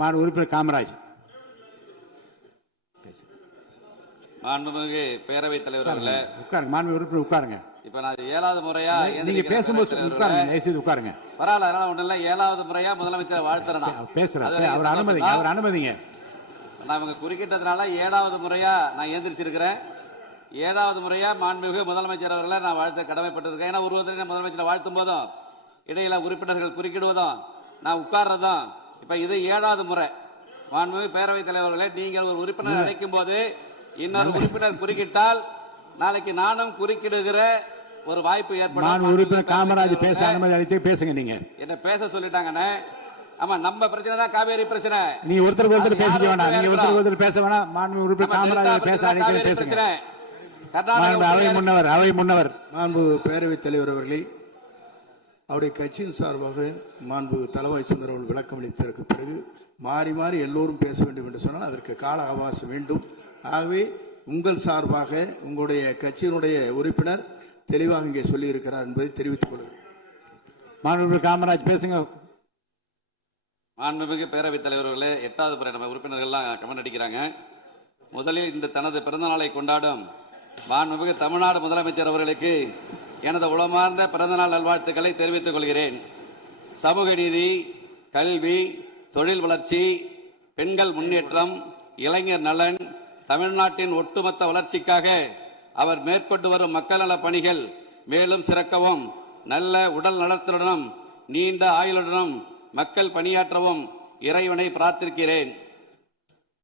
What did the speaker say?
மாண்பு உறுப்பினர் காமராஜ். மாண்புமிகு பேரவைத் தலைவர் அவர்களே, உட்காருங்க. மாண்பு உறுப்பினர் உட்காருங்க. இப்ப நான் 7வது முறையா நீங்க பேசும்போது உட்காருங்க. தயவுசெய்து உட்காருங்க. பரவாயில்ல, அதனால ஒண்ணு இல்ல. 7வது முறையா முதலமைச்சரை வாழ்த்துறேன். பேசுறேன். அவர் அனுமதிங்க. அவர் அனுமதிங்க. நான் இவங்க குறுக்கிட்டதுனால 7வது முறையா நான் எந்திரிச்சிருக்கிறேன். 7வது முறையா மாண்புமிகு முதலமைச்சர் அவர்களை நான் வாழ்த்த கடமைப்பட்டிருக்கேன். ஏன்னா ஒருவரை முதலமைச்சரை வாழ்த்தும் போதும் இடையில உறுப்பினர்கள் குறுக்கிடுவதும் நான் உட்கார்றதும் இப்ப இது 7வது முறை. மாண்புமிகு பேரவைத் தலைவர்களே, நீங்கள் ஒரு உறுப்பினர் அழைக்கும் போது இன்னொரு உறுப்பினர் குறுக்கிட்டால் நாளைக்கு நானும் குறுக்கிடுகிற ஒரு வாய்ப்பு ஏற்படும். உறுப்பினர் காமராஜ் பேச அனுமதி அளித்து பேசுங்க. நீங்க என்ன பேச சொல்லிட்டாங்கன்னு. ஆமா, நம்ம பிரச்சனை தான் காவேரி பிரச்சனை. நீங்க ஒருத்தருக்கு ஒருத்தர் பேசிக்க வேணாம். நீங்க ஒருத்தருக்கு ஒருத்தர் பேச வேணாம். மாண்பு உறுப்பினர் காமராஜ் பேச அழைத்து பேசுங்க. அவை முன்னவர் மாண்பு பேரவைத் தலைவர் அவர்களே, அவருடைய கட்சியின் சார்பாக மாண்பு தளவாய் சுந்தர் அவர்கள் விளக்கம் அளித்ததற்கு பிறகு மாறி மாறி எல்லோரும் பேச வேண்டும் என்று சொன்னால் அதற்கு கால அவகாசம் வேண்டும். ஆகவே உங்கள் சார்பாக உங்களுடைய கட்சியினுடைய உறுப்பினர் தெளிவாக இங்கே சொல்லி இருக்கிறார் என்பதை தெரிவித்துக் கொள்கிறேன். மாண்புமிகு காமராஜ் பேசுங்க. மாண்புமிகு பேரவைத் தலைவர்களே, 8வது முறை நம்ம உறுப்பினர்கள்லாம் கமெண்ட் அடிக்கிறாங்க. முதலில் இந்த தனது பிறந்த நாளை கொண்டாடும் மாண்புமிகு தமிழ்நாடு முதலமைச்சர் அவர்களுக்கு எனது உளமார்ந்த பிறந்தநாள் நல்வாழ்த்துக்களை தெரிவித்துக் கொள்கிறேன். சமூக நீதி, கல்வி, தொழில் வளர்ச்சி, பெண்கள் முன்னேற்றம், இளைஞர் நலன், தமிழ்நாட்டின் ஒட்டுமொத்த வளர்ச்சிக்காக அவர் மேற்கொண்டு வரும் மக்கள் நல பணிகள் மேலும் சிறக்கவும், நல்ல உடல் நலத்துடனும் நீண்ட ஆயுளுடனும் மக்கள் பணியாற்றவும் இறைவனை பிரார்த்திக்கிறேன்.